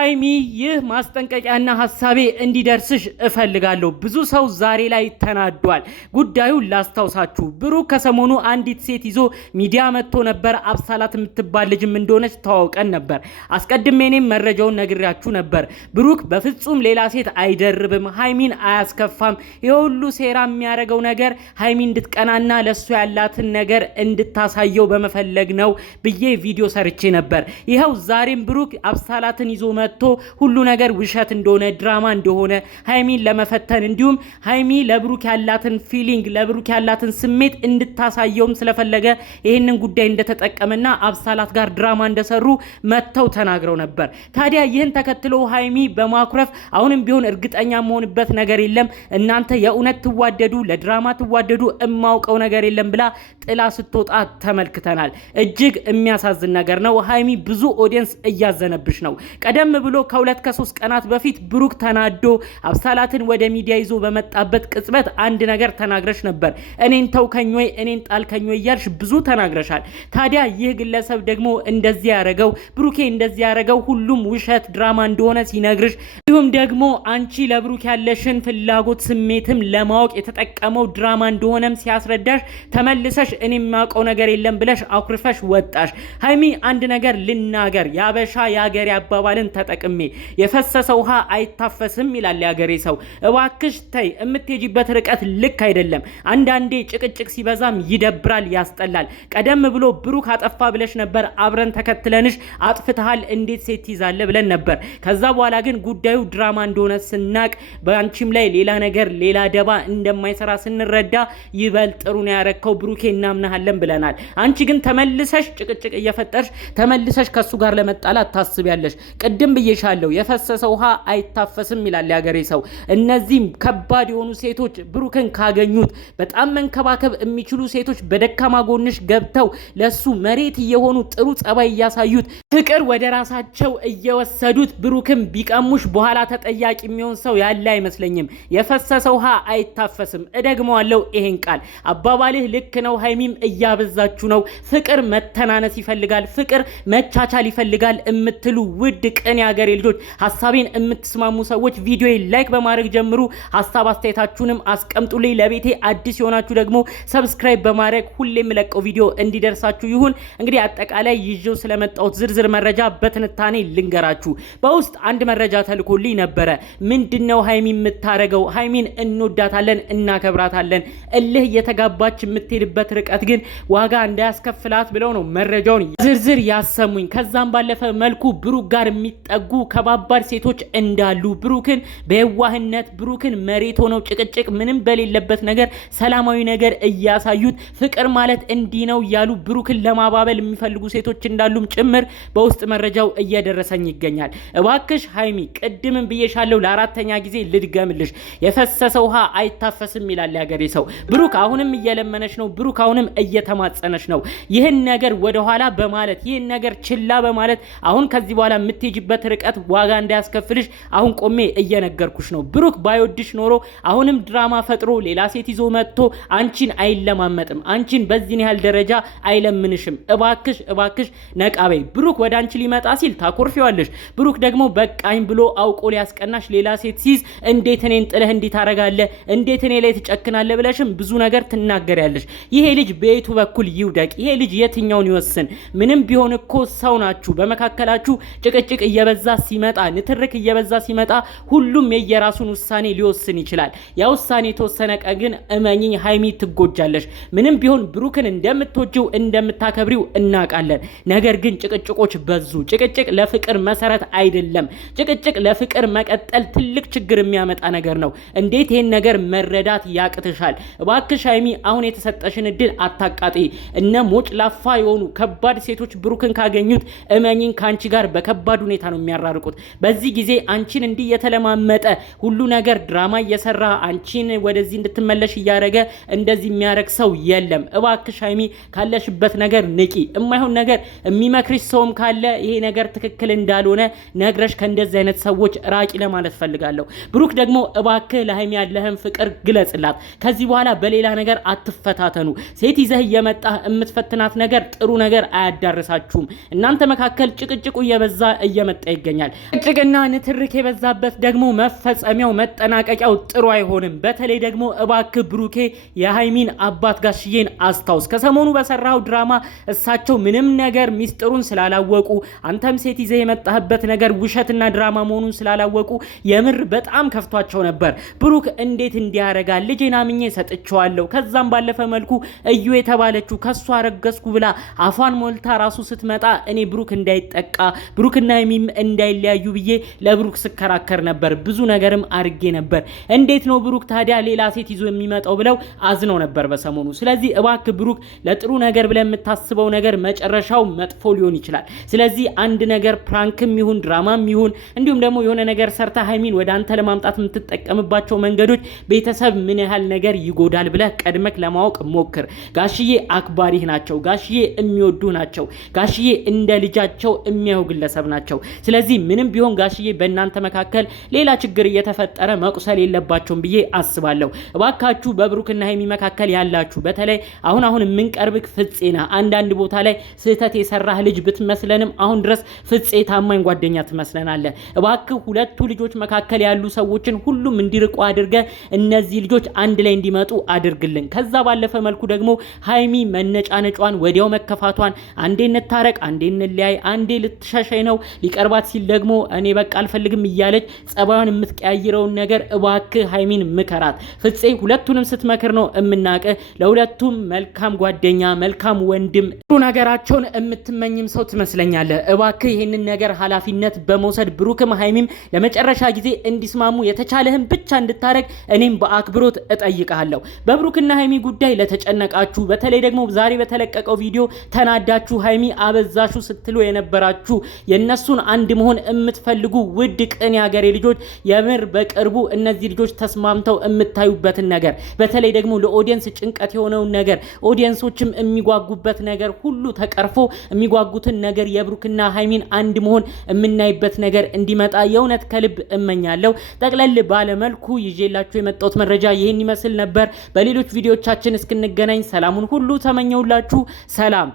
ሃይሚ ይህ ማስጠንቀቂያና ሐሳቤ እንዲደርስሽ እፈልጋለሁ። ብዙ ሰው ዛሬ ላይ ተናዷል። ጉዳዩን ላስታውሳችሁ። ብሩክ ከሰሞኑ አንዲት ሴት ይዞ ሚዲያ መጥቶ ነበር። አብሳላት የምትባል ልጅም እንደሆነች ተዋውቀን ነበር። አስቀድሜ እኔም መረጃውን ነግሬያችሁ ነበር። ብሩክ በፍጹም ሌላ ሴት አይደርብም፣ ሃይሚን አያስከፋም። የሁሉ ሴራ የሚያደርገው ነገር ሃይሚ እንድትቀናና ለሱ ያላትን ነገር እንድታሳየው በመፈለግ ነው ብዬ ቪዲዮ ሰርቼ ነበር። ይኸው ዛሬም ብሩክ አብሳላትን ይዞ መጥቶ ሁሉ ነገር ውሸት እንደሆነ ድራማ እንደሆነ ሃይሚን ለመፈተን እንዲሁም ሃይሚ ለብሩክ ያላትን ፊሊንግ ለብሩክ ያላትን ስሜት እንድታሳየውም ስለፈለገ ይሄንን ጉዳይ እንደተጠቀመና አብሳላት ጋር ድራማ እንደሰሩ መተው ተናግረው ነበር። ታዲያ ይህን ተከትሎ ሃይሚ በማኩረፍ አሁንም ቢሆን እርግጠኛ መሆንበት ነገር የለም እናንተ የእውነት ትዋደዱ ለድራማ ትዋደዱ እማውቀው ነገር የለም ብላ ጥላ ስትወጣ ተመልክተናል። እጅግ የሚያሳዝን ነገር ነው። ሃይሚ ብዙ ኦዲየንስ እያዘነብሽ ነው። ቀደም ብሎ ከሁለት ከሶስት ቀናት በፊት ብሩክ ተናዶ አብሳላትን ወደ ሚዲያ ይዞ በመጣበት ቅጽበት አንድ ነገር ተናግረሽ ነበር። እኔን ተውከኝ ወይ እኔን ጣልከኝ ወይ እያልሽ ብዙ ተናግረሻል። ታዲያ ይህ ግለሰብ ደግሞ እንደዚህ ያረገው ብሩኬ እንደዚህ ያረገው ሁሉም ውሸት ድራማ እንደሆነ ሲነግርሽ እንዲሁም ደግሞ አንቺ ለብሩክ ያለሽን ፍላጎት ስሜትም ለማወቅ የተጠቀመው ድራማ እንደሆነም ሲያስረዳሽ ተመልሰሽ እኔ የማውቀው ነገር የለም ብለሽ አኩርፈሽ ወጣሽ። ሃይሚ አንድ ነገር ልናገር ያበሻ ያገሬ አባባልን ተጠቅሜ የፈሰሰ ውሃ አይታፈስም ይላል ያገሬ ሰው። እባክሽ ተይ፣ የምትሄጂበት ርቀት ልክ አይደለም። አንዳንዴ ጭቅጭቅ ሲበዛም ይደብራል፣ ያስጠላል። ቀደም ብሎ ብሩክ አጠፋ ብለሽ ነበር፣ አብረን ተከትለንሽ አጥፍተሃል እንዴት ሴት ይዛለ ብለን ነበር። ከዛ በኋላ ግን ጉዳዩ ድራማ እንደሆነ ስናቅ በአንቺም ላይ ሌላ ነገር ሌላ ደባ እንደማይሰራ ስንረዳ ይበል ጥሩ ነው ያረከው ብሩኬ እናምናለን ብለናል። አንቺ ግን ተመልሰሽ ጭቅጭቅ እየፈጠርሽ ተመልሰሽ ከሱ ጋር ለመጣላት ታስቢያለሽ። ቅድም ብዬሻለሁ የፈሰሰ ውሃ አይታፈስም ይላል ያገሬ ሰው። እነዚህም ከባድ የሆኑ ሴቶች ብሩክን ካገኙት በጣም መንከባከብ የሚችሉ ሴቶች በደካማ ጎንሽ ገብተው ለሱ መሬት እየሆኑ ጥሩ ጸባይ እያሳዩት ፍቅር ወደ ራሳቸው እየወሰዱት ብሩክን ቢቀሙሽ በኋላ ተጠያቂ የሚሆን ሰው ያለ አይመስለኝም። የፈሰሰ ውሃ አይታፈስም። እደግመዋለሁ ይሄን ቃል። አባባልህ ልክ ነው። ሃይሚም እያበዛችሁ ነው። ፍቅር መተናነስ ይፈልጋል፣ ፍቅር መቻቻል ይፈልጋል የምትሉ ውድ ቅን ያገሬ ልጆች ሐሳቤን የምትስማሙ ሰዎች ቪዲዮ ላይክ በማድረግ ጀምሩ። ሐሳብ አስተያየታችሁንም አስቀምጡልኝ። ለቤቴ አዲስ የሆናችሁ ደግሞ ሰብስክራይብ በማድረግ ሁሌ የምለቀው ቪዲዮ እንዲደርሳችሁ ይሁን። እንግዲህ አጠቃላይ ይዤው ስለመጣሁት ዝርዝር መረጃ በትንታኔ ልንገራችሁ። በውስጥ አንድ መረጃ ተልኮልኝ ነበረ። ምንድነው ሃይሚ የምታረገው? ሃይሚን እንወዳታለን እናከብራታለን፣ እልህ እየተጋባች የምትሄድበት ርቀት ግን ዋጋ እንዳያስከፍላት ብለው ነው መረጃውን ዝርዝር ያሰሙኝ። ከዛም ባለፈ መልኩ ብሩክ ጋር የሚጠጉ ከባባድ ሴቶች እንዳሉ ብሩክን በየዋህነት ብሩክን መሬት ሆነው ጭቅጭቅ ምንም በሌለበት ነገር ሰላማዊ ነገር እያሳዩት ፍቅር ማለት እንዲህ ነው እያሉ ብሩክን ለማባበል የሚፈልጉ ሴቶች እንዳሉም ጭምር በውስጥ መረጃው እየደረሰኝ ይገኛል። እባክሽ ሃይሚ ቅድምም ብዬሻለሁ ለአራተኛ ጊዜ ልድገምልሽ፣ የፈሰሰ ውሃ አይታፈስም ይላል ያገሬ ሰው። ብሩክ አሁንም እየለመነሽ ነው። ብሩክ አሁንም እየተማጸነሽ ነው። ይህን ነገር ወደኋላ በማለት ይህን ነገር ችላ በማለት አሁን ከዚህ በኋላ የምትሄጂበት ርቀት ዋጋ እንዳያስከፍልሽ አሁን ቆሜ እየነገርኩሽ ነው። ብሩክ ባይወድሽ ኖሮ አሁንም ድራማ ፈጥሮ ሌላ ሴት ይዞ መጥቶ አንቺን አይለማመጥም፣ አንቺን በዚህን ያህል ደረጃ አይለምንሽም። እባክሽ እባክሽ ነቃበይ። ብሩክ ወደ አንቺ ሊመጣ ሲል ታኮርፊዋለሽ። ብሩክ ደግሞ በቃኝ ብሎ አውቆ ሊያስቀናሽ ሌላ ሴት ሲይዝ እንዴት እኔን ጥለህ እንዲታረጋለህ እንዴት እኔ ላይ ትጨክናለህ ብለሽም ብዙ ነገር ትናገሪያለሽ። ይሄ ልጅ በየቱ በኩል ይውደቅ? ይሄ ልጅ የትኛውን ይወስን? ምንም ቢሆን እኮ ሰው ናችሁ። በመካከላችሁ ጭቅጭቅ እየበዛ ሲመጣ ንትርክ እየበዛ ሲመጣ ሁሉም የየራሱን ውሳኔ ሊወስን ይችላል። ያ ውሳኔ ተወሰነ ቀን ግን እመኚኝ ሃይሚ ትጎጃለሽ። ምንም ቢሆን ብሩክን እንደምትወጂው እንደምታከብሪው እናውቃለን። ነገር ግን ጭቅጭቆች በዙ። ጭቅጭቅ ለፍቅር መሰረት አይደለም። ጭቅጭቅ ለፍቅር መቀጠል ትልቅ ችግር የሚያመጣ ነገር ነው። እንዴት ይሄን ነገር መረዳት ያቅትሻል? እባክሽ ሃይሚ አሁን የተሰጠሽን እድል አታቃጢ። እነ ሞጭ ላፋ የሆኑ ከባድ ሴቶች ብሩክን ካገኙት እመኚኝ ካንቺ ጋር በከባድ ሁኔታ ነው የሚያራርቁት። በዚህ ጊዜ አንቺን እንዲህ የተለማመጠ ሁሉ ነገር ድራማ እየሰራ አንቺን ወደዚህ እንድትመለሽ እያደረገ እንደዚህ የሚያረግ ሰው የለም። እባክሽ ሃይሚ ካለሽበት ነገር ንቂ። የማይሆን ነገር የሚመክርሽ ሰውም ካለ ይሄ ነገር ትክክል እንዳልሆነ ነግረሽ ከእንደዚህ አይነት ሰዎች ራቂ ለማለት ፈልጋለሁ። ብሩክ ደግሞ እባክህ ለሃይሚ ያለህን ፍቅር ግለጽላት። ከዚህ በኋላ በሌላ ነገር አትፈታተኑ። ሴት ይዘህ እየመጣህ የምትፈትናት ነገር ጥሩ ነገር አያዳርሳችሁም። እናንተ መካከል ጭቅጭቁ እየበዛ እየመጣ ይገኛል። ጭቅጭቅና ንትርክ የበዛበት ደግሞ መፈጸሚያው መጠናቀቂያው ጥሩ አይሆንም። በተለይ ደግሞ እባክህ ብሩኬ የሃይሚን አባት ጋሽዬን አስታውስ። ከሰሞኑ በሰራው ድራማ እሳቸው ምንም ነገር ሚስጥሩን ስላላወቁ አንተም ሴት ይዘህ የመጣህበት ነገር ውሸትና ድራማ መሆኑን ስላላወቁ የምር በጣም ከፍቷቸው ነበር። ብሩክ እንዴት እንዲያረጋል ልጄን አምኜ ሰጥቼዋለሁ። ከዛም ባለፈ መልኩ እዩ የተባለችው ከሷ ረገዝኩ ብላ አፏን ሞልታ ራሱ ስትመጣ እኔ ብሩክ እንዳይጠቃ ብሩክና ሃይሚም እንዳይለያዩ ብዬ ለብሩክ ስከራከር ነበር። ብዙ ነገርም አርጌ ነበር። እንዴት ነው ብሩክ ታዲያ ሌላ ሴት ይዞ የሚመጣው ብለው አዝነው ነበር በሰሞኑ። ስለዚህ እባክህ ብሩክ ለጥሩ ነገር ብለ የምታስበው ነገር መጨረሻው መጥፎ ሊሆን ይችላል። ስለዚህ አንድ ነገር ፕራንክም ይሁን ድራማም ይሁን እንዲሁም ደግሞ የሆነ ነገር ሰርታ ሃይሚን ወደ አንተ ለማምጣት የምትጠቀምባቸው መንገዶች ቤተሰብ ምን ያህል ነገር ይጎዳል ብለ ቀድመክ ለማወቅ ሞክር። ጋሽዬ አክባሪህ ናቸው። ጋሽዬ የሚወዱህ ናቸው። ጋሽዬ እንደ ልጃቸው የሚያዩ ግለሰብ ናቸው። ስለዚህ ምንም ቢሆን ጋሽዬ በእናንተ መካከል ሌላ ችግር እየተፈጠረ መቁሰል የለባቸውም ብዬ አስባለሁ። እባካችሁ በብሩክና ሃይሚ መካከል ያላችሁ በተለይ አሁን የምንቀርብክ ፍፄና አንዳንድ ቦታ ላይ ስህተት የሰራህ ልጅ ብትመስለንም አሁን ድረስ ፍፄ ታማኝ ጓደኛ ትመስለናለህ። እባክህ ሁለቱ ልጆች መካከል ያሉ ሰዎችን ሁሉም እንዲርቁ አድርገ እነዚህ ልጆች አንድ ላይ እንዲመጡ አድርግልን። ከዛ ባለፈ መልኩ ደግሞ ሃይሚ መነጫነጯን ወዲያው መከፋቷን አንዴ እንታረቅ አንዴ እንለያይ አንዴ ልትሸሸኝ ነው ሊቀርባት ሲል ደግሞ እኔ በቃ አልፈልግም እያለች ጸባዩን የምትቀያይረውን ነገር እባክህ ሃይሚን ምከራት። ፍፄ ሁለቱንም ስትመክር ነው እምናቀ ለሁለቱም መልካም ጓደኛ መልካም ወንድም ጥሩ ነገራቸውን የምትመኝም ሰው ትመስለኛለህ። እባክህ ይሄንን ነገር ኃላፊነት በመውሰድ ብሩክም ሃይሚም ለመጨረሻ ጊዜ እንዲስማሙ የተቻለህን ብቻ እንድታረግ እኔም በአክብሮት እጠይቃለሁ። በብሩክና ሃይሚ ጉዳይ ለተጨነቃችሁ በተለይ ደግሞ ዛሬ በተለቀቀው ቪዲዮ ተናዳችሁ ሃይሚ አበዛሹ ስትሉ የነበራችሁ የነሱን አንድ መሆን የምትፈልጉ ውድ ቅን ያገሬ ልጆች የምር በቅርቡ እነዚህ ልጆች ተስማምተው የምታዩበትን ነገር በተለይ ደግሞ ለኦዲየንስ ጭንቀት የሆነውን ነገር ኦዲየንሶችም የሚጓጉበት ነገር ሁሉ ተቀርፎ የሚጓጉትን ነገር የብሩክና ሃይሚን አንድ መሆን የምናይበት ነገር እንዲመጣ የእውነት ከልብ እመኛለሁ። ጠቅለል ባለመልኩ ይዤላችሁ የመጣሁት መረጃ ይህን ይመስል ነበር። በሌሎች ቪዲዮቻችን እስክንገናኝ ሰላሙን ሁሉ ተመኘውላችሁ። ሰላም።